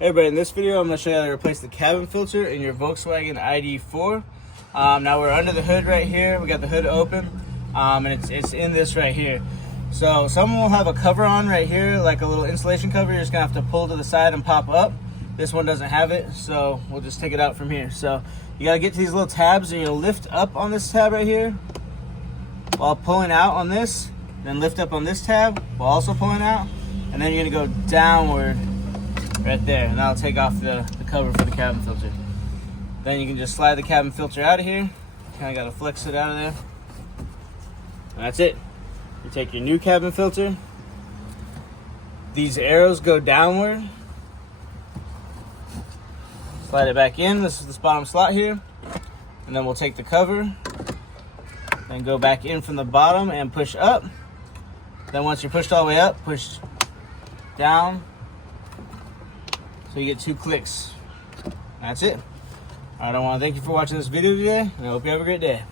Hey everybody, in this video I'm going to show you how to replace the cabin filter in your Volkswagen ID4. Now we're under the hood right here. We got the hood open, and it's in this right here. So some will have a cover on right here, like a little insulation cover. You're just going to have to pull to the side and pop up. This one doesn't have it, so we'll just take it out from here. So you got to get to these little tabs, and you'll lift up on this tab right here while pulling out on this, then lift up on this tab while also pulling out, and then you're going to go downward right there, and that'll take off the cover for the cabin filter. Then you can just slide the cabin filter out of here. Kind of got to flex it out of there. And that's it. You take your new cabin filter. These arrows go downward. Slide it back in. This is this bottom slot here. And then we'll take the cover, then go back in from the bottom and push up. Then once you're pushed all the way up, push down. So you get 2 clicks. That's it. I want to thank you for watching this video today, and I hope you have a great day.